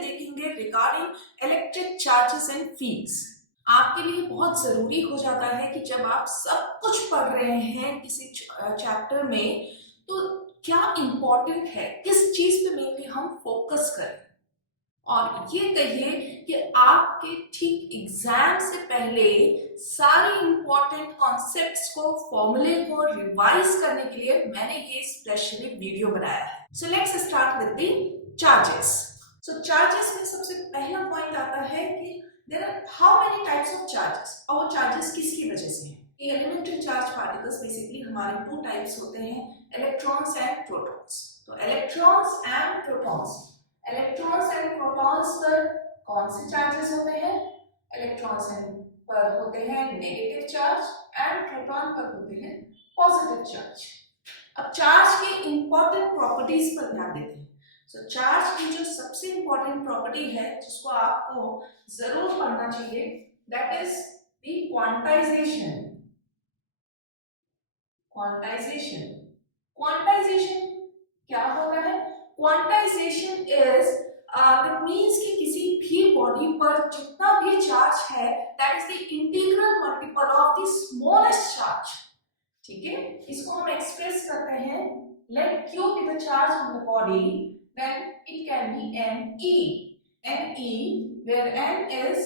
देखेंगे regarding electric charges and fields. आपके लिए बहुत जरूरी हो जाता है कि जब आप सब कुछ पढ़ रहे हैं किसी चैप्टर में, तो क्या इंपॉर्टेंट है, किस चीज पे मेनली हम फोकस करें। और ये कहिए कि आपके ठीक एग्जाम से पहले सारे इंपॉर्टेंट कॉन्सेप्ट्स को, फॉर्मूले को रिवाइज करने के लिए मैंने ये स्पेशली वीडियो बनाया है। So let's start with the charges. So charges में सबसे पहला पॉइंट आता है कि there are how many types of charges, और वो चार्जेस किसकी वजह से हैं। ये एलिमेंट्री चार्ज पार्टिकल्स बेसिकली हमारे टू टाइप्स होते हैं, इलेक्ट्रॉन्स एंड प्रोटॉन्स। तो electrons and protons, electrons and protons पर कौन से चार्जेस होते हैं? इलेक्ट्रॉन्स पर होते हैं नेगेटिव चार्ज एंड प्रोटॉन पर होते हैं पॉजिटिव चार्ज। अब चार्ज की इंपॉर्टेंट प्रॉपर्टीज पर ध्यान देते हैं। सो चार्ज की जो सबसे इंपॉर्टेंट प्रॉपर्टी है जिसको आपको जरूर पढ़ना चाहिए, that is the quantization. Quantization, quantization क्या होता है? क्वांटाइजेशन इज दैट मींस कि किसी भी बॉडी पर जितना भी चार्ज है that is the integral multiple of the smallest charge. ठीक है, इसको हम एक्सप्रेस करते हैं, late q be the charge on the body, then it can be ne where n is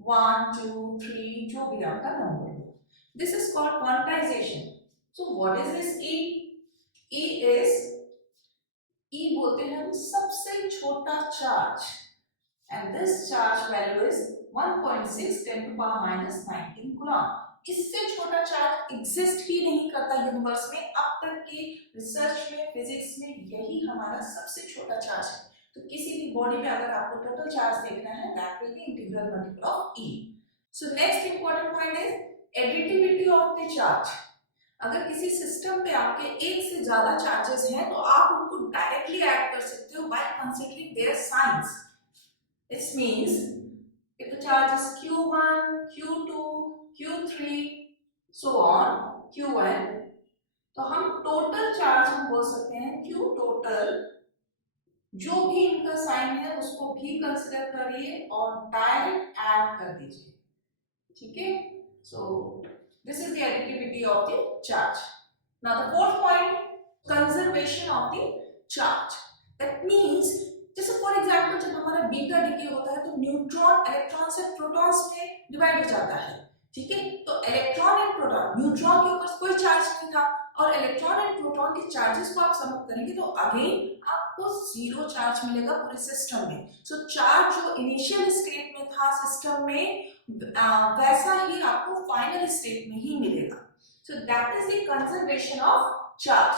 1 2 3 जो भी आपका नंबर हो। This is called quantization. So what is this e? e is E बोलते हैं हम सबसे छोटा charge, and this charge value is 1.6 10 to power minus 19 coulomb. इससे छोटा चार्ज एग्जिस्ट ही नहीं करता यूनिवर्स में। अब तक की रिसर्च में, फिजिक्स में यही हमारा सबसे छोटा चार्ज है। तो किसी भी बॉडी पे अगर आपको टोटल चार्ज देखना है, that will be integral multiple of E। So next important point is additivity of the charge. अगर किसी सिस्टम पे आपके एक से ज्यादा चार्जेस हैं तो आप उनको डायरेक्टली ऐड कर सकते हो while considering their science. It means if the charge is q1 q2 q3 so on qn, तो हम टोटल चार्ज हम बोल सकते हैं q टोटल। जो भी इनका साइन है उसको भी कंसीडर करिए और डायरेक्ट ऐड कर दीजिए। ठीक है, सो this is the additivity of the charge. Now the fourth point, conservation of the charge. That means जैसे फॉर एग्जाम्पल जब हमारा बीटा डीके होता है तो न्यूट्रॉन इलेक्ट्रॉन से प्रोटॉन्स में डिवाइड हो जाता है। ठीक है, तो इलेक्ट्रॉन एंड प्रोटॉन, न्यूट्रॉन के ऊपर कोई चार्ज नहीं था और इलेक्ट्रॉन एंड प्रोटॉन के चार्जेस को आप सम करेंगे तो अगेन आपको जीरो चार्ज मिलेगा पूरे सिस्टम में। सो चार्ज जो इनिशियल स्टेट में था सिस्टम में वैसा ही आपको फाइनल स्टेट में ही मिलेगा। So that is the conservation of charge.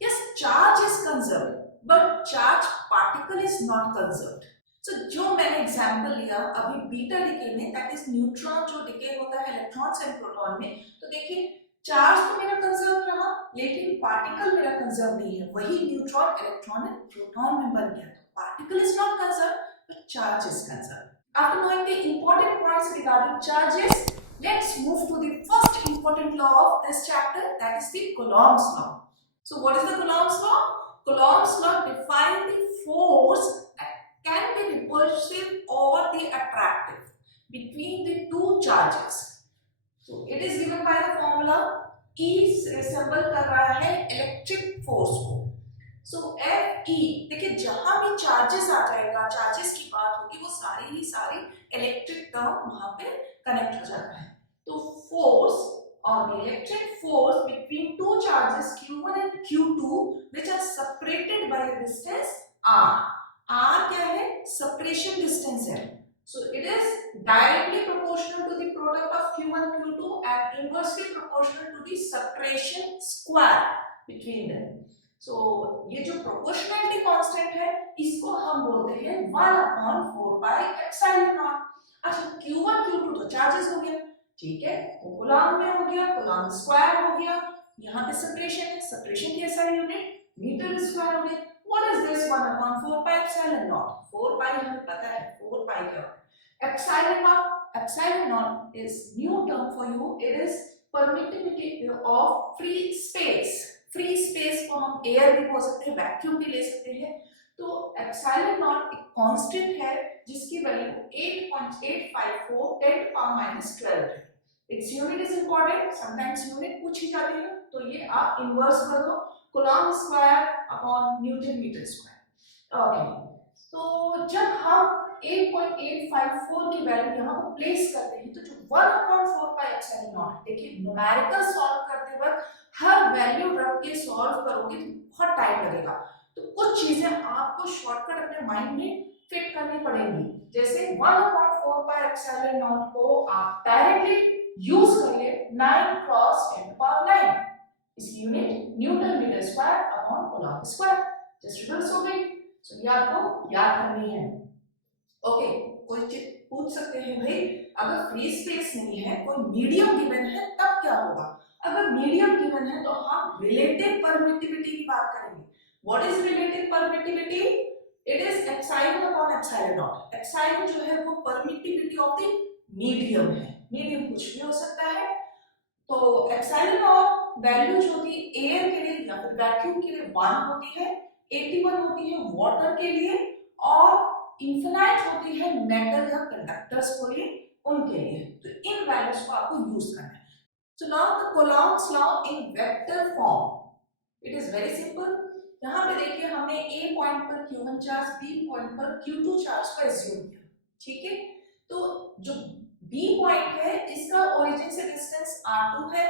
Yes, charge is conserved but charge particle is not conserved. So जो मैंने एग्जांपल लिया अभी बीटा डिके में, दैट इज न्यूट्रॉन जो डिके होता है इलेक्ट्रॉन्स एंड प्रोटॉन में, तो देखिए चार्ज तो मेरा कंजर्व रहा लेकिन पार्टिकल मेरा कंजर्व नहीं है। वही न्यूट्रॉन इलेक्ट्रॉन एंड प्रोटॉन में बन गया, तो particle is not conserve but charge is conserve. After knowing the important points regarding charges, let's move to the first important law of this chapter, that is the Coulomb's law. So what is the Coulomb's law? Coulomb's law defines the force that can be repulsive or the attractive between the two charges. So it is given by the formula E resemble कर रहा है electric force को। सो Fe, देखिए जहां भी charges आ जाएगा, charges की बात होगी, वो सारी ही सारी इलेक्ट्रिक टर्म वहां पे कनेक्ट हो जाता है। तो फोर्स और the electric force between two charges q1 and q2 which are separated by a distance r। r क्या है? सेपरेशन डिस्टेंस है। So it is directly proportional to the product of q1 q2 and inversely proportional to the separation square between them. So ये जो proportionality constant है इसको हम बोलते हैं 1/4 पाई एप्सिलॉन नॉट। अच्छा, q1 q2 तो चार्जेस हो गया, ठीक है, वो कूलम्ब में हो गया, कूलम्ब स्क्वायर हो गया। यहाँ पे सेपरेशन है, सेपरेशन की SI यूनिट मीटर स्क्वायर हो गया। What is this 1/4 pi epsilon not? 4 पाई हमें पता है, 4 पाई क्या है? Epsilon naught is new term for you. It is permittivity of free space. Free space को हम एयर भी बोल सकते हैं, वैक्यूम भी ले सकते हैं। तो एप्सिलॉन नॉट एक कांस्टेंट है जिसकी वैल्यू 8.854 10⁻12 है। It's unit is important, sometimes unit पूछी जाती है, तो ये आप इन्वर्स कर दो, coulomb square upon newton metre square. Okay, तो जब हम 8.854 की वैल्यू यहाँ पर प्लेस करते हैं तो जो 1/4 पाई एप्सिलॉन नॉट, देखिए न्यूमेरिकल सॉल्व करते वक्त हर वैल्यू रख के सॉल्व करोगे तो बहुत टाइम लगेगा, तो कुछ चीजें आपको शॉर्टकट अपने माइंड में फिट करनी पड़ेंगी। जैसे 1/4 पाई एप्सिलॉन नॉट को आप डायरेक्टली यूज करिए 9 क्रॉस 10⁻9, इसकी unit newton metre square upon coulomb square, just reverse हो गई। सो ये आपको याद करनी है। ओके, कोई चीज पूछ सकते हैं भाई अगर फ्री स्पेस नहीं है, कोई मीडियम गिवन है तब क्या होगा? अगर मीडियम गिवन है तो हम रिलेटिव परमिटिविटी की बात करेंगे। What is relative permittivity? It is epsilon upon epsilon naught. Epsilon जो है वो परमिटिविटी ऑफ द मीडियम है, मीडियम कुछ भी हो सकता है। तो एप्सिलॉन और वैल्यू जो होती है एयर के लिए या फिर वैक्यूम के लिए 1 होती है, 81 होती है वाटर के लिए, और इनफिनाइट होती है मेटल या कंडक्टर्स के लिए, उनके लिए। तो इन वैल्यूज को आपको यूज करना है। So now the Coulomb's law in vector form, it is very simple. यहाँ पे देखिए हमने A पॉइंट पर Q1 चार्ज, B पॉइंट पर Q2 चार्ज को एज्यूम किया, ठीक है। तो जो B पॉइंट है इसका ओरिजिन से डिस्टेंस R2 है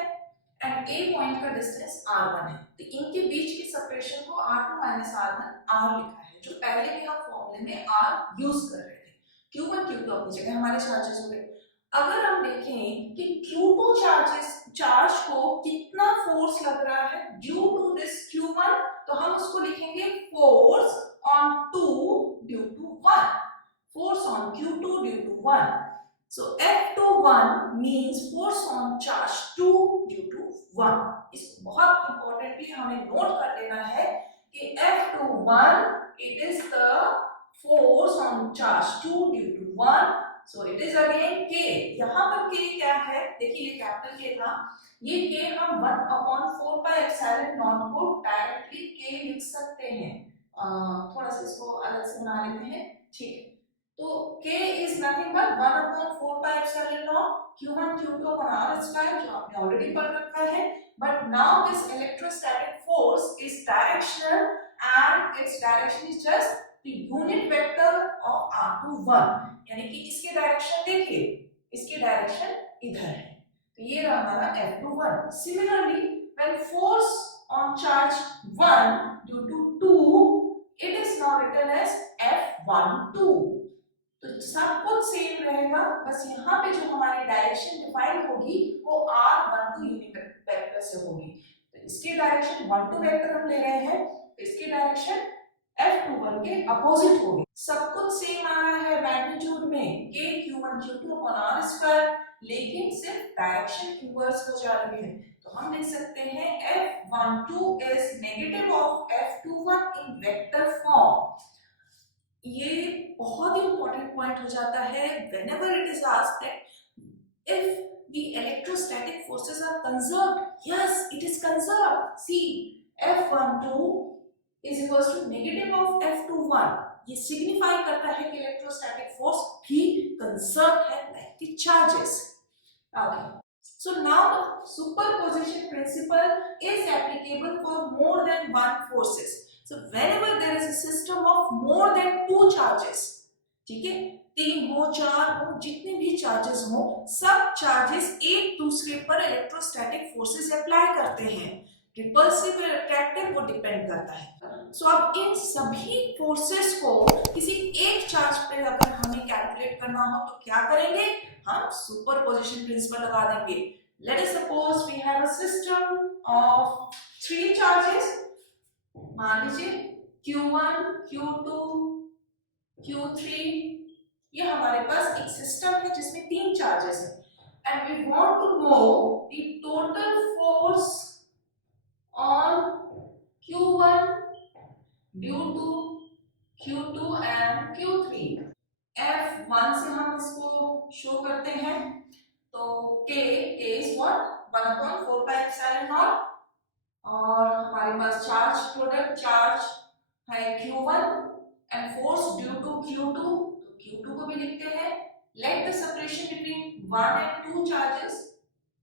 एंड A पॉइंट का डिस्टेंस R1 है, तो इनके बीच की सेपरेशन को R2 माइनस R1 R लिखा है, जो पहले भी हम फॉर्मूले में R यूज कर रहे थे। Q1 Q2 अपनी जगह हमारे चार्जेस हो गए। अगर हम देखें कि Q2 चार्ज को कितना फोर्स लग रहा है ड्यू टू दिस Q1, तो हम उसको लिखेंगे force on 2 due to 1, force on Q2 due to 1। So F21 means force on charge 2 due to 1। इसको बहुत इंपॉर्टेंटली हमें नोट कर लेना है कि F21 it is the force on charge 2 due to 1। So it is again K। यहाँ पर K क्या है? देखिए ये कैपिटल K था, ये K हम 1/4 पाई एप्सिलॉन नॉट को डायरेक्टली K लिख सकते हैं। थोड़ा सा इसको अलग से बना लेते हैं, ठीक है। तो K is nothing but 1/4 pi epsilon not Q1 Q2 upon R square, जो आपने ऑलरेडी पढ़ रखा है। But now this electrostatic force is directional and its direction is just the unit vector of R21, यानी कि इसके डायरेक्शन देखिए, इसकी डायरेक्शन इधर है, तो ये रहा हमारा F21। Similarly, when force on charge 1 due to 2, it is now written as F12। तो सब कुछ सेम रहेगा, बस यहाँ पे जो हमारी डायरेक्शन डिफाइन होगी वो R12 यूनिट वेक्टर से होगी। तो इसकी डायरेक्शन 12 वेक्टर हम ले रहे हैं, तो इसकी डायरेक्शन F21 के अपोजिट होगी। सब कुछ सेम आ रहा है मैग्नीट्यूड में K Q1 Q2 upon R square, लेकिन सिर्फ डायरेक्शन इनवर्स हो जा रही है। तो हम लिख सकते हैं F12 is negative of F21 in vector form। ये बहुत ही इंपॉर्टेंट पॉइंट हो जाता है whenever it is asked that if the electrostatic forces are conserved, yes it is conserved। see F12 is equals to negative of F21, ये signify करता है कि electrostatic force भी कंजर्व्ड है like the charges. okay, so now the superposition principle is applicable for more than one forces। So whenever there is a system of more than 2 charges, ठीक है, 3 हो 4 हो, जितने भी चार्जेस हो, सब चार्जेस एक दूसरे पर इलेक्ट्रोस्टैटिक फोर्सेस अप्लाई करते हैं। रिपल्सिव और अट्रैक्टिव वो डिपेंड करता है। सो अब इन सभी फोर्सेस को किसी एक चार्ज पे अगर हमें कैलकुलेट करना हो तो क्या करेंगे? हम सुपरपोजिशन प्रिंसिपल लगा देंगे। Let us suppose we have a system of 3 charges, मान लीजिए Q1 Q2 Q3, ये हमारे पास एक सिस्टम है जिसमें 3 चार्जेस हैं and we want to know the total force on Q1 due to Q2 and Q3। F1 से हम इसको शो करते हैं, तो K is what 1/4 pi epsilon not, और हमारे पास चार्ज प्रोडक्ट चार्ज है Q1 and force due to Q2, तो Q2 को भी लिखते हैं. Let the separation between 1 and 2 charges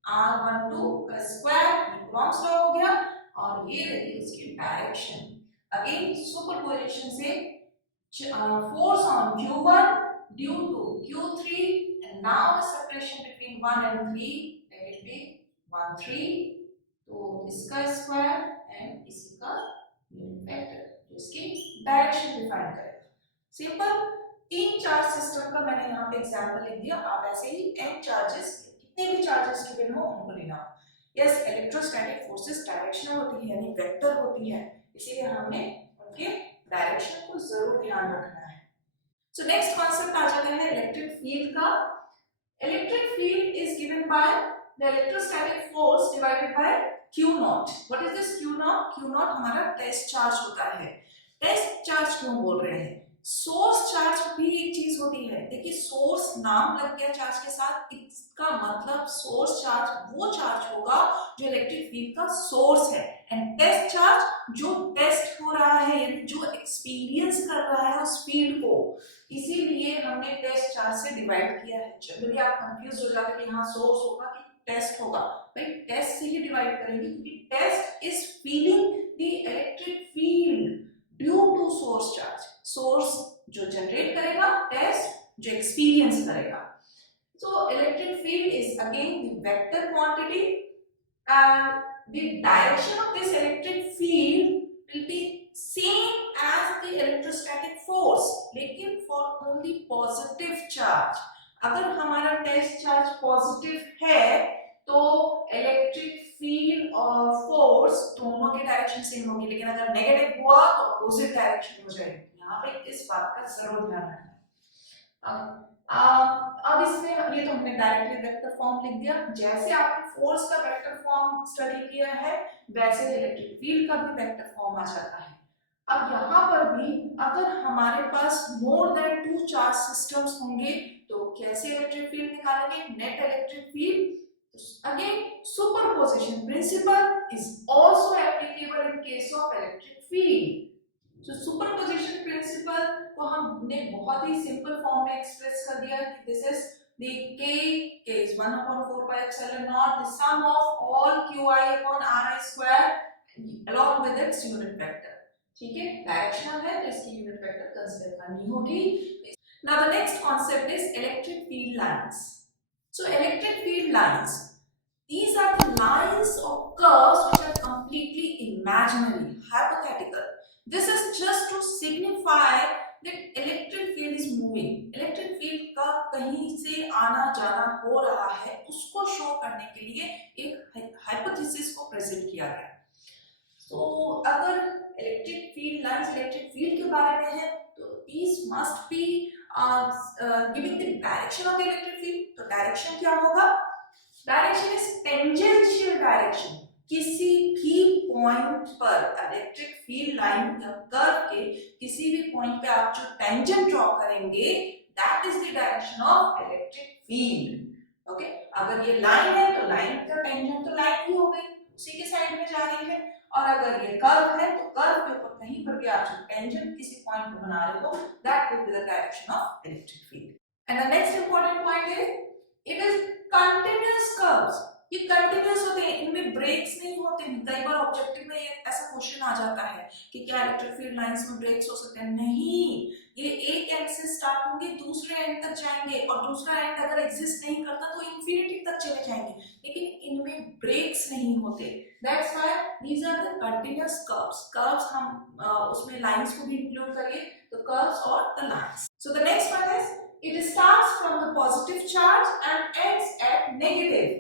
R12 का स्क्वायर, कूलॉम्स लॉ हो गया. और ये रही उसकी डायरेक्शन. अगेन सुपरपोजिशन से force on Q1 due to Q3, and now the separation between 1 and 3, let it be 1 3. तो इसका स्क्वायर एंड इसी का यूनिट वेक्टर, जिसकी डायरेक्शन डिफाइन करेगा. सिंपल. 3 चार्ज सिस्टम का मैंने यहाँ पे एग्जांपल लिख दिया. आप ऐसे ही n चार्जेस, कितने भी चार्जेस गिवन हो उनको लेना. यस, इलेक्ट्रोस्टैटिक फोर्सेस डायरेक्शनल होती है, यानी वेक्टर होती है, इसीलिए हमने उनके डायरेक्शन को जरूर ध्यान रखना है. सो नेक्स्ट कॉन्सेप्ट आ जाता है इलेक्ट्रिक फील्ड का. Electric field is given by the electrostatic force divided by Q not. What is this Q not? Q not हमारा टेस्ट चार्ज होता है. टेस्ट चार्ज क्यों बोल रहे हैं? सोर्स चार्ज भी एक चीज होती है. देखिए, सोर्स नाम लग गया चार्ज के साथ, इसका मतलब सोर्स चार्ज वो चार्ज होगा जो इलेक्ट्रिक फील्ड का सोर्स है, एंड टेस्ट चार्ज जो टेस्ट हो रहा है, यानी जो एक्सपीरियंस कर रहा है उस फील्ड को. इसीलिए हमने टेस्ट चार्ज से डिवाइड किया है. जनरली आप कंफ्यूज हो जाते हैं कि हाँ सोर्स होगा कि टेस्ट होगा. भाई टेस्ट से ही डिवाइड करेंगे, क्योंकि test is feeling the electric field due to source charge. Source जो जनरेट करेगा, टेस्ट जो एक्सपीरियंस करेगा. So electric field is again the vector quantity, and the direction of this electric field will be same as the electrostatic force, लेकिन for only positive charge. अगर हमारा test charge positive है तो electric field और force दोनों के direction same होगी, लेकिन अगर नेगेटिव हुआ तो अपोजिट डायरेक्शन हो जाएगी. यहाँ पे इस बात का जरूर ध्यान रखना. अब इसमें ये तो हमने डायरेक्टली वेक्टर फॉर्म लिख दिया. जैसे आपने फोर्स का वेक्टर फॉर्म स्टडी किया है, वैसे इलेक्ट्रिक फील्ड का भी वेक्टर फॉर्म आ जाता है. अब यहाँ पर भी अगर हमारे पास मोर देन 2 चार्ज सिस्टम्स होंगे तो कैसे इलेक्ट्रिक फील्ड निकालेंगे? Net electric field. Again, superposition principle is also applicable in case of electric field. So superposition principle को हमने बहुत ही सिंपल फॉर्म में एक्सप्रेस कर दिया कि this is the k is 1/4 pi epsilon naught, the sum of all qi upon ri square along with its unit vector. ठीक है, directional है तो इसकी यूनिट वेक्टर कंसीडर करनी होगी. Now the next concept is electric field lines. So electric field lines, these are the lines or curves which are completely imaginary, hypothetical. This is just to signify that electric field is moving. Electric field का कहीं से आना जाना हो रहा है, उसको show करने के लिए एक hypothesis को प्रेजेंट किया गया. तो अगर electric field lines electric field के बारे में है तो these must be giving the direction of the electric field. तो डायरेक्शन क्या होगा? Direction is tangential direction. किसी भी पॉइंट पर इलेक्ट्रिक फील्ड लाइन या कर्व के किसी भी पॉइंट पे आप जो टेंजेंट ड्रॉ करेंगे, that is the direction of electric field. Okay, अगर ये लाइन है तो लाइन का टेंजेंट तो लाइन ही हो गई, उसी के साइड में जा रही है. और अगर ये कर्व है तो कर्व के ऊपर कहीं पर भी आप जो टेंजेंट किसी पॉइंट पे बना रहे हो, that will be the direction of electric field. And the next important point is it is continuous curves. ये कंटीन्यूअस होते हैं, इनमें ब्रेक्स नहीं होते. कई बार ऑब्जेक्टिव में ऐसा क्वेश्चन आ जाता है कि क्या इलेक्ट्रिक फील्ड लाइंस में ब्रेक्स हो सकते हैं? नहीं, ये एक एंड से स्टार्ट होंगे, दूसरे एंड तक जाएंगे, और दूसरा एंड अगर एग्जिस्ट नहीं करता तो इंफिनिटी तक चले जाएंगे, लेकिन इनमें ब्रेक्स नहीं होते. That's why these are the continuous curves. Curves हम उसमें लाइंस को भी इंक्लूड करिए, तो कर्व्स और the lines. So the next one is it starts from the positive charge and ends at negative.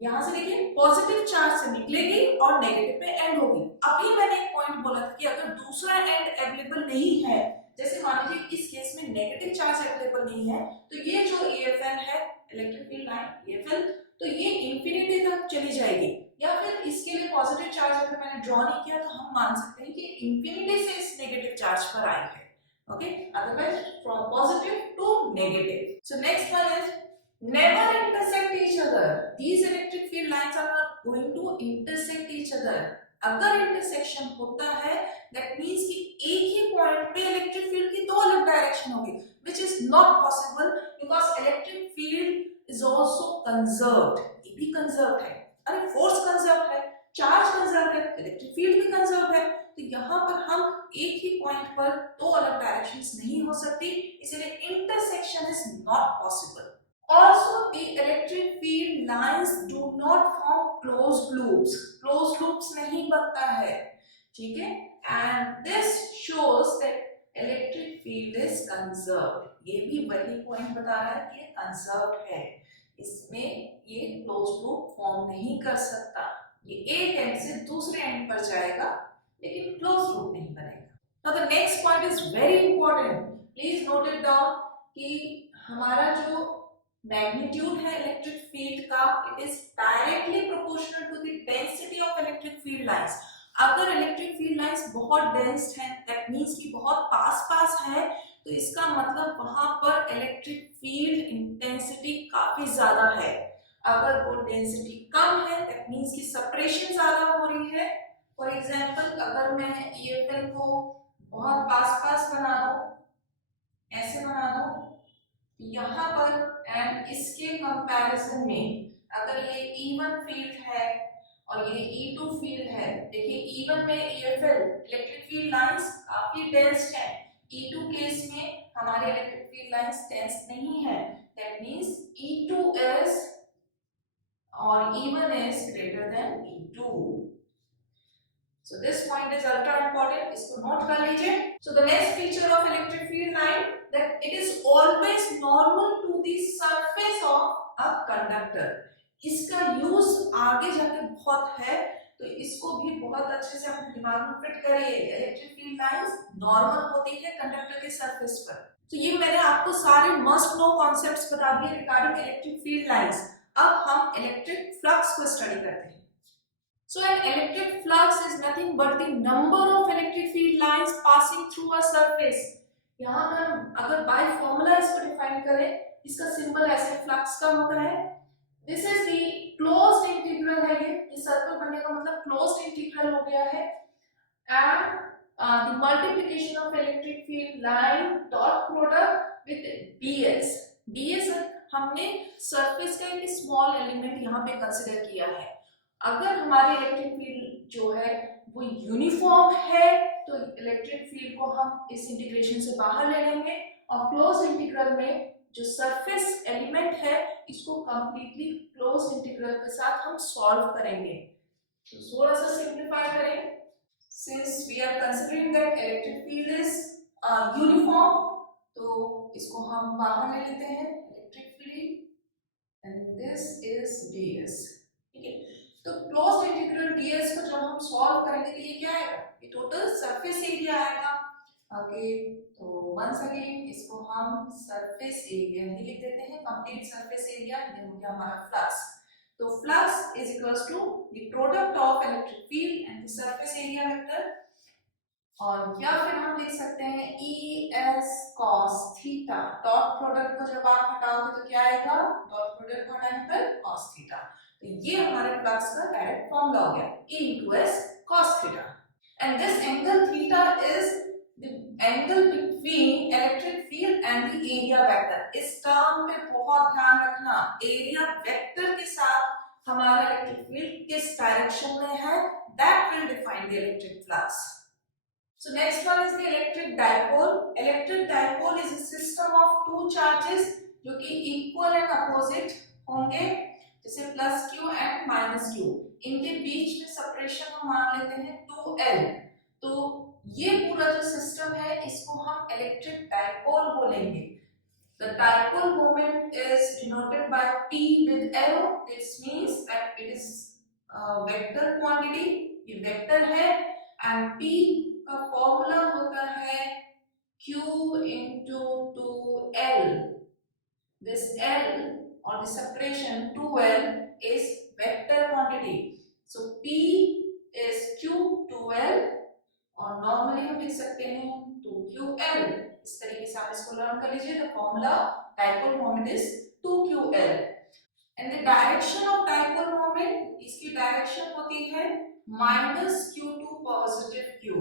यहां से देखिए, पॉजिटिव चार्ज से निकलेगी और नेगेटिव पे एंड होगी. अभी मैंने एक पॉइंट बोला था कि अगर दूसरा एंड अवेलेबल नहीं है, जैसे मान लीजिए इस केस में नेगेटिव चार्ज अवेलेबल नहीं है, तो ये जो EFN है, इलेक्ट्रिक फील्ड लाइन EFN, तो ये इंफिनिटी तक चली जाएगी. या फिर इसके लिए पॉजिटिव चार्ज अगर मैंने ड्रॉ नहीं किया तो हम मान सकते हैं कि इंफिनिटी से इस नेगेटिव चार्ज पर आई है. Okay, otherwise from positive to negative. So next one is never intersect each other. These electric field lines are not going to intersect each other. अगर इंटरसेक्शन होता है दैट मींस कि एक ही point पे electric field की दो अलग direction होगी, which is not possible because electric field is also conserved. ये भी कंजर्व्ड है, अरे फोर्स कंजर्व्ड है, चार्ज कंजर्व्ड है, इलेक्ट्रिक फील्ड भी कंजर्व्ड है। तो यहाँ पर हम एक ही पॉइंट पर दो अलग डायरेक्शंस नहीं हो सकती, इसलिए intersection is not possible. Also, the electric field lines do not form closed loops. Closed loops नहीं बनता है, ठीक है? And this shows that electric field is conserved. ये भी वही पॉइंट बता रहा है कि ये conserved है, इसमें ये closed loop फॉर्म नहीं कर सकता। ये एक एंड से दूसरे एंड पर जाएगा, लेकिन closed loop नहीं बनेगा। Now the next point is very important. Please note it down कि हमारा जो मैग्नीट्यूड है इलेक्ट्रिक फील्ड का, it is directly proportional to the density of electric field lines. अगर इलेक्ट्रिक फील्ड लाइंस बहुत डेंस है, दैट मींस कि बहुत पास पास है, तो इसका मतलब वहां पर इलेक्ट्रिक फील्ड इंटेंसिटी काफी ज्यादा है। अगर वो डेंसिटी कम है, दैट मींस कि सेपरेशन ज्यादा हो रही है। फॉर एग्जांपल, अगर मैं ये फिल्म को बहुत पास पास बना दूं, ऐसे बना दूं यहाँ पर, एंड इसके कंपैरिजन में अगर ये E1 फील्ड है और ये E2 फील्ड है, देखिए E1 में ये फील्ड इलेक्ट्रिक फील्ड लाइंस काफी डेंस है, E2 केस में हमारे इलेक्ट्रिक फील्ड लाइंस डेंस नहीं है, दैट मींस E2 इज और E1 is greater than E2. So this point is ultra important, इसको नोट कर लीजिए। So the next feature of electric field line that it is always normal to the surface of a conductor. इसका use आगे जाके बहुत है, तो इसको भी बहुत अच्छे से अपने दिमाग में फिट करिए। इलेक्ट्रिक फील्ड लाइंस नॉर्मल होती है कंडक्टर के सरफेस पर। तो ये मैंने आपको सारे मस्ट नो कॉन्सेप्ट्स बता दिए रिगार्डिंग इलेक्ट्रिक फील्ड लाइंस। अब हम इलेक्ट्रिक फ्लक्स को स्टडी करते हैं। So an electric flux is nothing but the number of electric field lines passing through a surface. यहाँ पर अगर बाय फॉर्मूला इसको डिफाइन करें, इसका सिंबल ऐसे फ्लक्स का होता है। This is the closed integral है, ये सर्कल बनने का मतलब closed integral हो गया है। And the multiplication of electric field line dot product with ds. ds हमने सरफेस का एक स्मॉल एलिमेंट यहाँ पे कंसिडर किया है। अगर हमारी इलेक्ट्रिक फील्ड जो है वो यूनिफॉर्म है, तो इलेक्ट्रिक फील्ड को हम इस इंटीग्रेशन से बाहर ले लेंगे और क्लोज इंटीग्रल में जो सरफेस एलिमेंट है इसको कंप्लीटली क्लोज इंटीग्रल के साथ हम सॉल्व करेंगे। तो थोड़ा सा सिंप्लीफाई करें। Since we are considering that electric field is uniform, तो इसको हम बाहर ले लेते हैं electric field, and this is ds, ठीक है। तो क्लोज्ड इंटीग्रल ds को जब हम सॉल्व करेंगे तो ये क्या आएगा, ये टोटल सरफेस एरिया आएगा। ओके, तो वंस अगेन इसको हम सरफेस एरिया ही लिख देते हैं, कंप्लीट सरफेस एरिया, ये हो गया हमारा फ्लक्स। तो flux is equals to the product of electric field and the surface area vector, और या फिर हम लिख सकते हैं ES cos theta. Dot product को जब आप हटाओगे तो क्या आएगा, डॉट प्रोडक्ट को हटाने पर cos थीटा। तो ये हमारे फ्लक्स का डायरेक्ट फॉर्मूला हो गया, E into S cos theta. And this angle theta is the angle between electric field and the area vector. इस टर्म पे बहुत ध्यान रखना, एरिया वेक्टर के साथ हमारा इलेक्ट्रिक फील्ड किस डायरेक्शन में है, that will define the electric flux. So next one is the electric dipole. Electric dipole is a system of two charges जो कि equal and opposite होंगे, जैसे plus q and minus q। इनके बीच में separation हम मान लेते हैं 2l। तो ये पूरा जो सिस्टम है इसको हम इलेक्ट्रिक डाइपोल बोलेंगे। The dipole moment is denoted by p with arrow. This means that it is vector quantity, ये वेक्टर है, and p का फॉर्मूला होता है q into 2l. This l or the separation 2l is vector quantity. So p is q 2l, और normally हम लिख सकते हैं 2ql। इस तरीके से आप इसको लर्न कर लीजिए। The formula dipole moment is 2ql, and the direction of dipole moment moment, इसकी डायरेक्शन होती है minus Q to positive Q,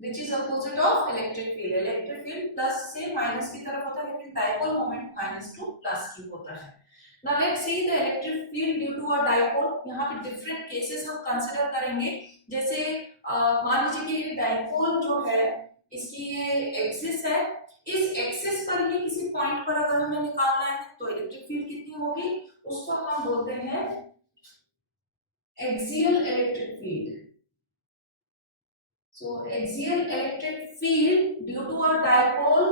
which is opposite of electric field. Electric field plus से माइनस की तरफ होता है, लेकिन dipole moment minus to plus Q होता है। Now let's see the electric field due to a dipole। यहाँ पे डिफरेंट केसेस हम कंसिडर करेंगे, जैसे मान लीजिए कि ये डायपोल जो है इसकी ये एक्सिस है, इस एक्सिस पर ही किसी पॉइंट पर अगर हमें निकालना है तो इलेक्ट्रिक फील्ड कितनी होगी, उसको हम बोलते हैं axial electric field. So axial electric field due to a dipole,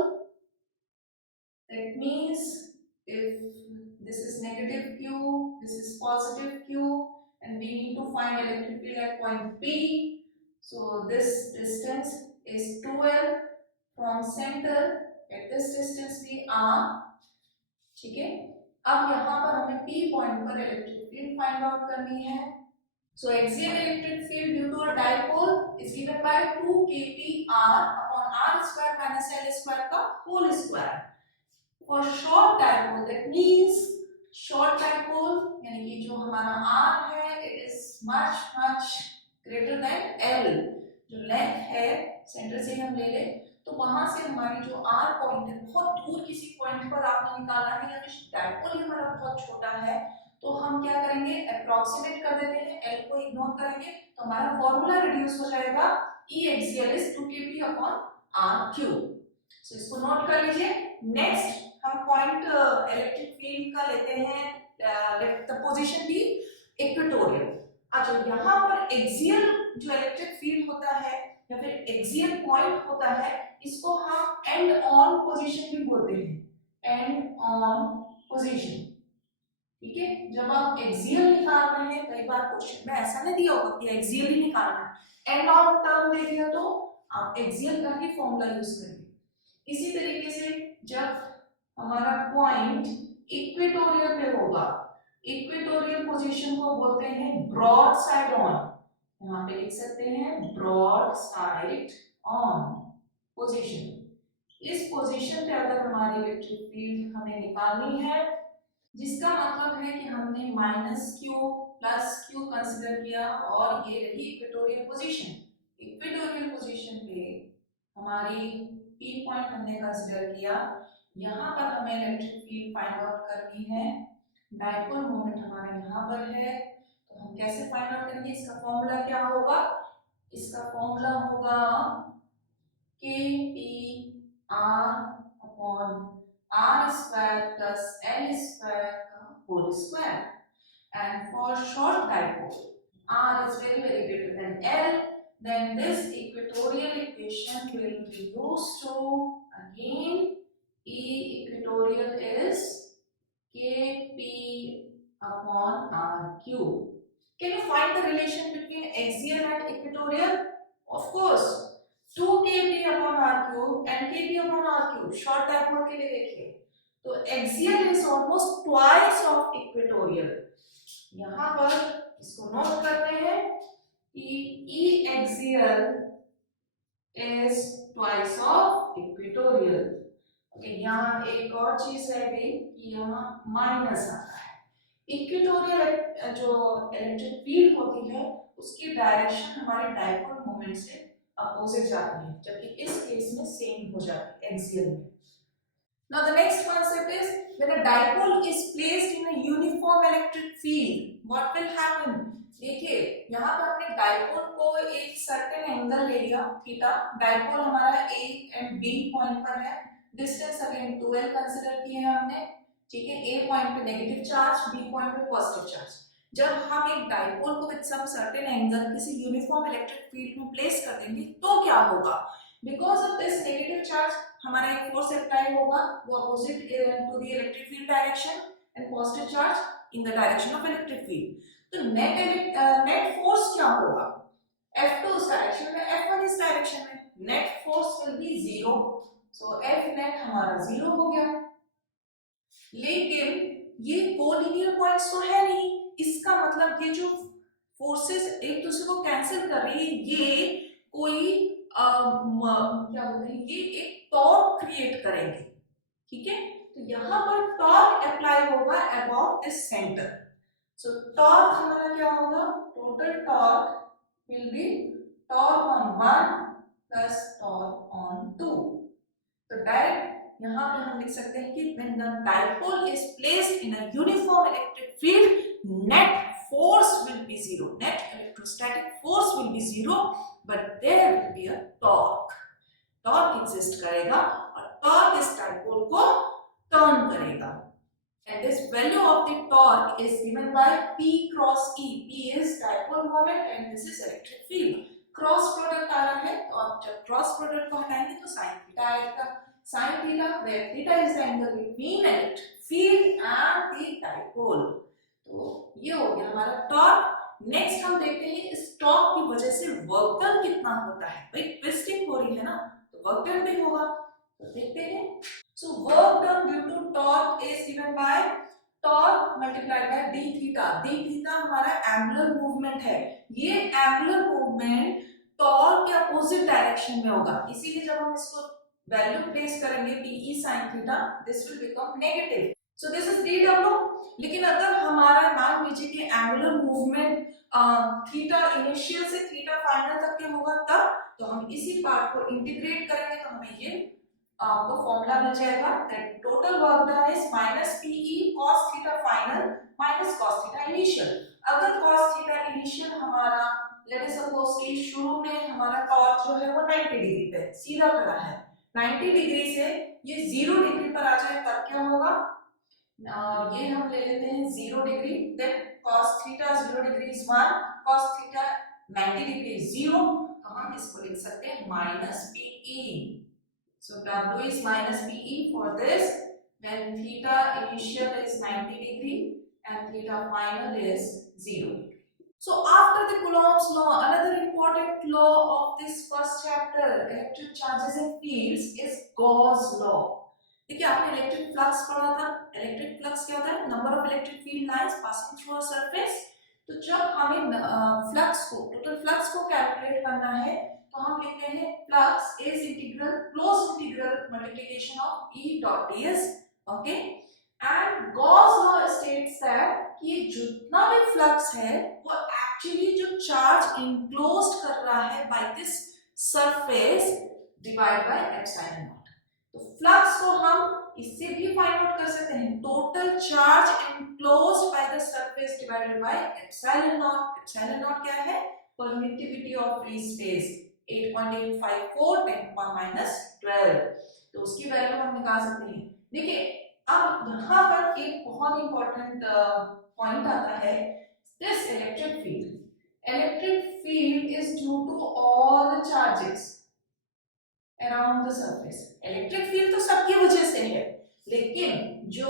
that means if this is negative q, this is positive q, and we need to find electric field at point P. So this distance is 2l from center, at this distance we are, ठीक है। अब यहाँ पर हमें P point पर electric field find out करनी है। So axial electric field due to a dipole is given by 2 kpr upon r square minus l square का whole square। For short dipole, that means short dipole यानी कि जो हमारा r है it is much greater than l, जो length है centre से हम ले ले तो वहां से हमारी जो r पॉइंट है बहुत दूर किसी पॉइंट पर आपने निकालना है, या फिर डायपोल हमारा बहुत छोटा है तो हम क्या करेंगे, अप्रोक्सीमेट कर देते हैं, L को इग्नोर करेंगे तो हमारा फॉर्मूला रिड्यूस हो जाएगा, E axial is 2kp upon r cube। सो इसको नोट कर लीजिए। नेक्स्ट हम पॉइंट इलेक्ट्रिक फील्ड का लेते हैं, द पोजीशन भी इक्वेटोरियल। अच्छा, यहाँ पर एक्सियल जो इलेक्ट्रिक फील्ड होता है या फिर एक्सियल पॉइंट होता है, इसको हम एंड ऑन पोजीशन भी बोलते हैं, एंड ऑन पोजीशन। ठीक है, जब आप एक्सियल निकाल रहे हैं, कई बार क्वेश्चन में ऐसा नहीं दिया होगा कि एक्सियल ही निकालना है, एंड ऑन टर्म दे दिया तो आप एक्सियल का ही फॉर्मूला यूज करेंगे। इसी तरीके से जब हमारा पॉइंट इक्वेटोरियल पे होगा, इक्वेटोरियल पोजीशन को बोलते हैं ब्रॉड साइड ऑन, यहाँ पे लिख सकते हैं ब्रॉड साइड ऑन पोजीशन। इस पोजीशन पे अगर हमारी इलेक्ट्रिक फील्ड हमें निकालनी है, जिसका मतलब है कि हमने minus Q plus Q consider किया और ये रही इक्वेटोरियल पोजीशन। इक्वेटोरियल पोजीशन पे हमारी पी पॉइंट हमने कंसिडर किया, यहाँ पर हमें इलेक्ट्रिक फील्ड फाइंड आउट करनी है, डायपोल मोमेंट हमारा यहाँ पर है, तो हम कैसे फाइंड आउट करेंगे, इसका फॉर्मूला क्या होगा, इसका फॉर्मूला होगा के P R upon r square plus l square whole square। And for short dipole, r is very greater than l, then this equatorial equation will reduce to again E equatorial is kp upon r cube। Can you find the relation between axial and equatorial? Of course, 2 kp upon r cube and kp upon r cube short dipole के लिए देखिए तो axial is almost twice of equatorial। यहाँ पर इसको note करते हैं कि E axial is twice of equatorial। Okay, यहाँ एक और चीज है कि यहाँ माइनस आता है। इक्वेटोरियल जो इलेक्ट्रिक फील्ड होती है उसकी डायरेक्शन हमारे डायपोल मोमेंट से अपोजिट जाती है, जबकि इस केस में सेम हो जाती है एक्सियल में। Now the next concept is when a dipole is placed in a uniform electric field, what will happen? देखिए यहाँ पर हमने डायपोल को एक सर्टेन एंगल ले लिया थीटा, डायपोल हमारा A एंड B पॉइंट पर है, डिस्टेंस अगेन 2l कंसीडर किए हैं हमने, ठीक है। A पॉइंट पे नेगेटिव चार्ज, B पॉइंट पे पॉजिटिव चार्ज। जब हम एक डायपोल को विद सम सर्टेन एंगल किसी यूनिफॉर्म इलेक्ट्रिक फील्ड में प्लेस कर देंगे तो क्या होगा, because of this negative charge हमारा एक फोर्स अप्लाई होगा, वो opposite to the electric field direction and positive charge in the direction of electric field. तो नेट फोर्स क्या होगा, F2 इस डायरेक्शन में, F1 इस डायरेक्शन में, net force will be 0। So F net हमारा 0 हो गया। लेकिन ये कोलिनियर पॉइंट्स तो है नहीं, इसका मतलब ये जो फोर्सेस एक दूसरे को कैंसिल कर रही है, ये कोई क्या बोलते हैं, ये एक टॉर्क क्रिएट करेंगे, ठीक है। तो यहाँ पर टॉर्क अप्लाई होगा about this centre. So torque हमारा क्या होगा, total torque will be torque on 1 plus torque on 2। तो डायरेक्ट यहाँ पे हम लिख सकते हैं कि when the dipole is placed in a uniform electric field, net force will be zero, net electrostatic force will be zero, but there will be a torque, torque exist करेगा और torque इस dipole को turn करेगा, and this value of the torque is given by P cross E. P is dipole moment and this is electric field. Cross product आ रहा है तो आप जब क्रॉस प्रोडक्ट को हटाएंगे तो साइन थीटा आएगा, sin theta where theta is the angle between electric field and the dipole। तो ये हो गया हमारा टॉर्क। नेक्स्ट हम देखते हैं इस टॉर्क की वजह से वर्क डन कितना होता है, भाई ट्विस्टिंग हो रही है ना तो वर्क डन भी होगा, तो देखते हैं। So work done due to torque is given by torque multiplied by D theta. D theta हमारा एंगुलर मूवमेंट है, ये एंगुलर मूवमेंट टॉर्क के अपोजिट डायरेक्शन में होगा, इसीलिए जब हम इसको वैल्यू प्लेस करेंगे PE sin theta this will become negative, so this is dw। लेकिन अगर हमारा मान लीजिए कि एंगुलर मूवमेंट थीटा इनिशियल से थीटा फाइनल तक के होगा तब, तो हम इसी पार्ट को इंटीग्रेट करेंगे तो हमें ये आपको फॉर्मूला मिल जाएगा that total work done is minus PE cos theta final minus cos theta initial. अगर cos थीटा इनिशियल हमारा लेट अस सपोज कि शुरू में हमारा टॉर्क जो है वो 90 डिग्री पे सीधा खड़ा है, 90 डिग्री से ये 0 डिग्री पर आ जाए तब क्या होगा, ये हम ले लेते हैं 0 degree, then cos theta 0 degree is 1, cos theta 90 degree is 0, तो हम इसको लिख सकते हैं minus PE। So W is minus PE for this when theta initial is 90 degree and theta final is 0। So after the Coulomb's law, another important law of this first chapter, electric charges and fields, is Gauss law। देखिए आपने electric flux पढ़ा था, electric flux क्या होता है, number of electric field lines passing through a surface. तो जब हमें फ्लक्स को टोटल फ्लक्स को कैलकुलेट करना है तो हम लिखते हैं flux is integral close integral multiplication of E dot ds, okay. And Gauss law states that कि ये जितना भी फ्लक्स है वो एक्चुअली जो चार्ज इनक्लोज्ड कर रहा है by this surface divide by epsilon naught. तो फ्लक्स को हम इससे भी फाइंड आउट कर सकते हैं, total charge enclosed by the surface divided by epsilon naught. Epsilon naught क्या है, परमिटिविटी ऑफ फ्री स्पेस 8.854 10⁻12, तो उसकी वैल्यू हम निकाल सकते हैं। देखिए अब यहाँ पर एक बहुत इंपॉर्टेंट पॉइंट आता है, this electric field is due to all the charges around the surface. Electric field तो सबकी वजह से है, लेकिन जो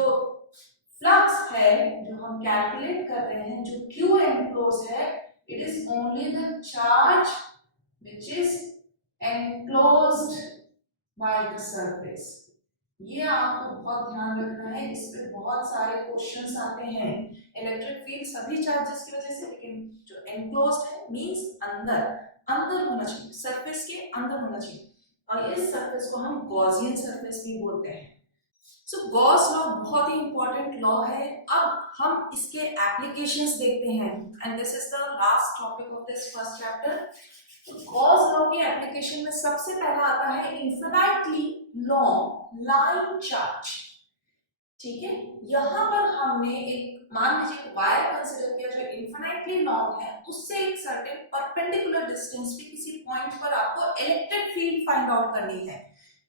फ्लक्स है जो हम कैलकुलेट कर रहे हैं, जो Q एनक्लोज है, it is only the charge which is enclosed bye the surface. ये आपको बहुत ध्यान रखना है, इस पे बहुत सारे क्वेश्चंस आते हैं। इलेक्ट्रिक फील्ड सभी चार्जेस की वजह से, लेकिन जो एनक्लोज्ड है मींस अंदर अंदर होना चाहिए, सरफेस के अंदर होना चाहिए, और इस सरफेस को हम गॉसियन सरफेस भी बोलते हैं। सो गॉस लॉ बहुत ही इंपॉर्टेंट लॉ है। अब हम इसके एप्लीकेशंस देखते हैं, and this is the last topic of this first chapter. तो गॉस लॉ की एप्लीकेशन में सबसे पहला आता है इन्फिनाइटली लॉन्ग लाइन चार्ज। ठीक है, यहाँ पर हमने एक मान लीजिए वायर कंसीडर किया जो इन्फिनाइटली लॉन्ग है, उससे एक सर्टेन परपेंडिकुलर डिस्टेंस पे किसी पॉइंट पर आपको इलेक्ट्रिक फील्ड फाइंड आउट करनी है,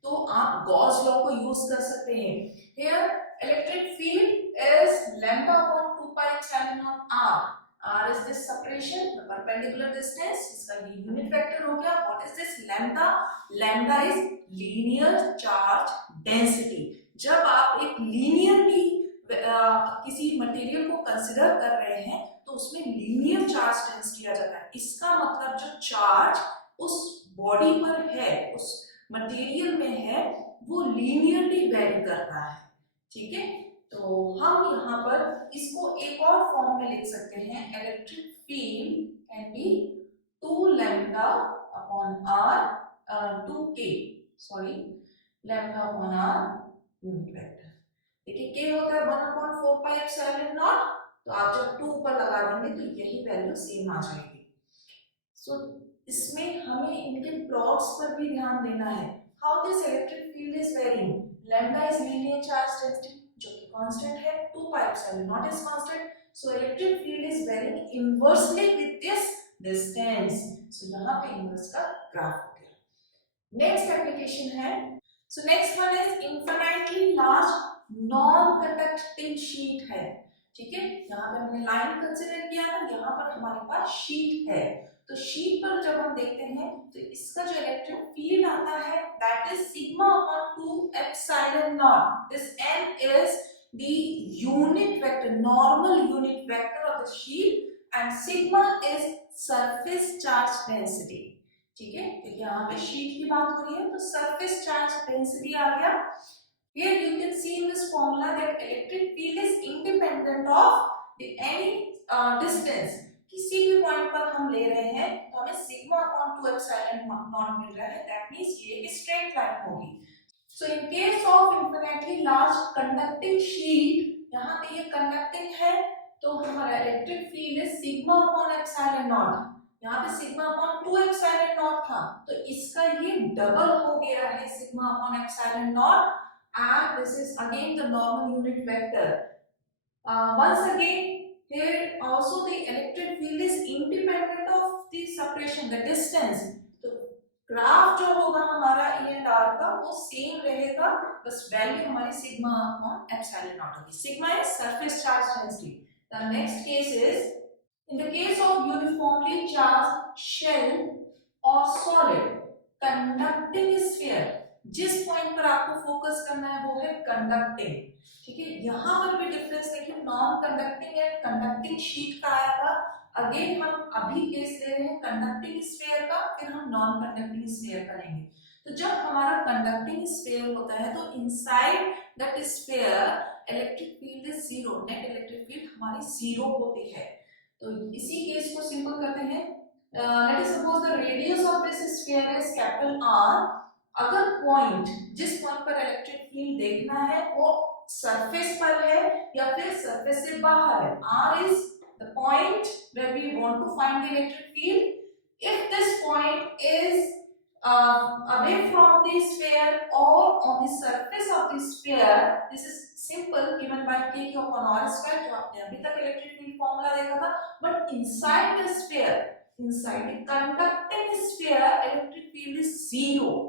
तो आप गॉस लॉ को यूज कर सकते हैं। Here electric field is lambda upon 2 pi epsilon not r। r is this separation, the perpendicular distance, इसका यूनिट वेक्टर हो गया। what is this lambda? lambda is linear charge density। जब आप एक लीनियरली किसी मटेरियल को कंसीडर कर रहे हैं तो उसमें लीनियर चार्ज टेंस किया जाता है। इसका मतलब जो चार्ज उस बॉडी पर है, उस मटेरियल में है, वो लीनियरली वेरी कर रहा है। ठीक है, तो हम यहाँ पर इसको एक और फॉर्म में लिख सकते हैं, electric field can be 2 lambda upon r 2k sorry lambda upon r unit vector. देखिए k होता है 1/4 पाई एप्सिलॉन नॉट, तो आप जब 2 ऊपर लगा देंगे तो यही वैल्यू सेम आ जाएगी। सो इसमें हमें इनके प्लॉट्स पर भी ध्यान देना है। How this electric field is varying, lambda is linear charge density जो कि कांस्टेंट है, 2 pi epsilon naught is constant, so electric field is varying inversely with this distance. So यहाँ पे इनवर्स का ग्राफ हो गया। नेक्स्ट एप्लीकेशन है, so next one is infinitely large non conducting sheet है। ठीक है, यहाँ पे हमने लाइन कंसीडर किया था, यहाँ पर हमारे पास शीट है। तो शीट पर जब हम देखते हैं तो इसका जो इलेक्ट्रिक फील्ड आता है that is sigma upon 2 epsilon not. This n is the unit vector, normal unit vector of the sheet, and sigma is surface charge density। ठीक है, तो यहाँ पे शीट की बात हो रही है तो सरफेस चार्ज डेंसिटी आ गया। Here you can see in this formula that electric field is independent of the any distance। किसी भी पॉइंट पर हम ले रहे हैं तो हमें सिग्मा अपॉन 2 एप्सिलॉन नॉट मिल रहा है, दैट मींस ये एक स्ट्रेट लाइन होगी। So in case of infinitely large conducting sheet, यहाँ पे ये कंडक्टिंग है तो हमारा electric field is sigma upon epsilon naught. यहाँ पे सिग्मा अपॉन 2 एप्सिलॉन नॉट था तो इसका ये डबल हो गया है sigma upon epsilon not, and this is again the normal unit vector। Once again here also the electric field is independent of the separation, the distance। तो graph जो होगा हमारा E and R का वो same रहेगा, बस value हमारी sigma upon epsilon not होगी। Sigma is surface charge density। The next case is in the case of uniformly charged shell or solid conducting sphere। जिस पॉइंट पर आपको फोकस करना है वो है कंडक्टिंग। ठीक है, यहाँ पर भी डिफरेंस देखिए, non conducting and conducting sheet का आया था। अगेन हम अभी केस ले रहे हैं कंडक्टिंग स्फीयर का, फिर हम नॉन कंडक्टिंग स्फीयर करेंगे। तो जब हमारा कंडक्टिंग स्फीयर होता है तो inside that sphere electric field is zero, net electric field हमारी जीरो होती है। तो इसी केस को सिंपल करते हैं। Late us suppose the radius of this sphere is capital R। अगर पॉइंट, जिस पॉइंट पर इलेक्ट्रिक फील्ड देखना है वो सरफेस पर है या फिर सरफेस से बाहर है, R is the point where we want to find the electric field। if this point is away from the sphere or on the surface of the sphere, this is simple given by k q upon r square जो आपने अभी तक electric field formula देखा था। but inside the sphere, inside the conducting sphere, electric field is zero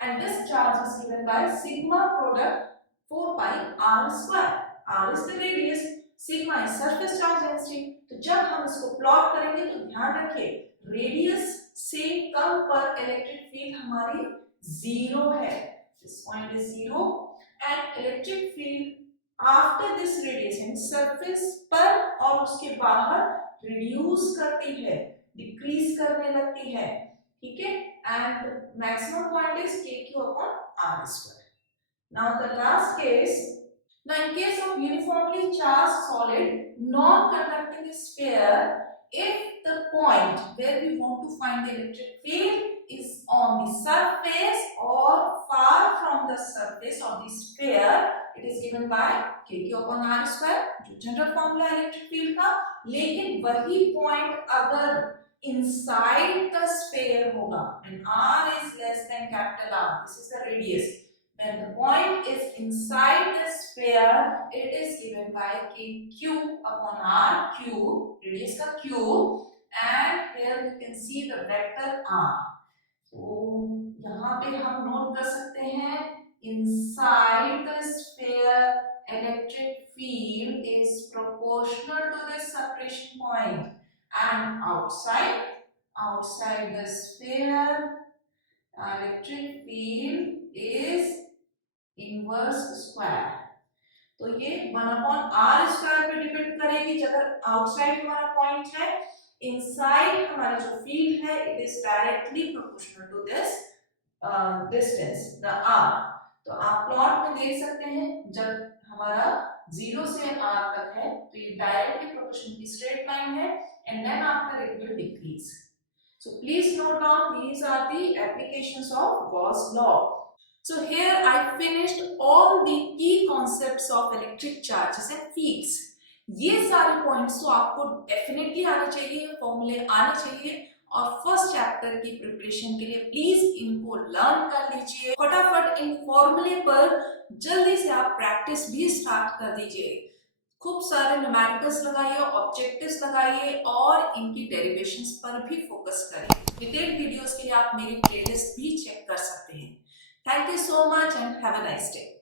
and this charge is given by sigma product 4 pi r square। r is the radius, sigma is surface charge density। तो जब हम इसको plot करेंगे तो ध्यान रखिए radius से कम पर इलेक्ट्रिक फील्ड हमारी जीरो है, this point is zero and electric field after this radius यानी सरफेस पर और उसके बाहर रिड्यूस करती है, डिक्रीज करने लगती है। ठीक है, and the maximum point is kq upon r square। Now the last case, now in case of uniformly charged solid non-conducting sphere, if the point where we want to find the electric field is on the surface or far from the surface of the sphere, it is given by kq upon r square जो general formula है electric field का। लेकिन वही point अगर inside the sphere hoga and r is less than capital R, this is the radius, when the point is inside the sphere it is given by kq upon r, q radius ka q, and here you can see the vector r। तो यहाँ पे हम note कर सकते हैं inside the sphere electric field is proportional to this separation point and outside the sphere electric field is inverse square। तो ये 1/r square पे डिपेंड करेगी। अगर आउटसाइड हमारा पॉइंट है, इनसाइड हमारा जो फील्ड है it is directly proportional to this distance the r। तो आप प्लॉट में देख सकते हैं जब हमारा 0 से r तक है तो ये डायरेक्टली प्रोपोर्शनल की स्ट्रेट लाइन है and then after it will decrease। So please note down these are the applications of Gauss law। So here I finished all the key concepts of electric charges and fields। ये सारे points तो आपको definitely आने चाहिए, फॉर्मूले आने चाहिए। और फर्स्ट चैप्टर की प्रिपरेशन के लिए प्लीज इनको लर्न कर लीजिए। फटाफट इन फॉर्मूले पर जल्दी से आप प्रैक्टिस भी स्टार्ट कर दीजिए। खूब सारे न्यूमेरिकल्स लगाइए, ऑब्जेक्टिव्स लगाइए और इनकी डेरिवेशंस पर भी फोकस करिए। डिटेल्ड वीडियोस के लिए आप मेरी प्लेलिस्ट भी चेक कर सकते हैं। Thank you so much and have a nice day.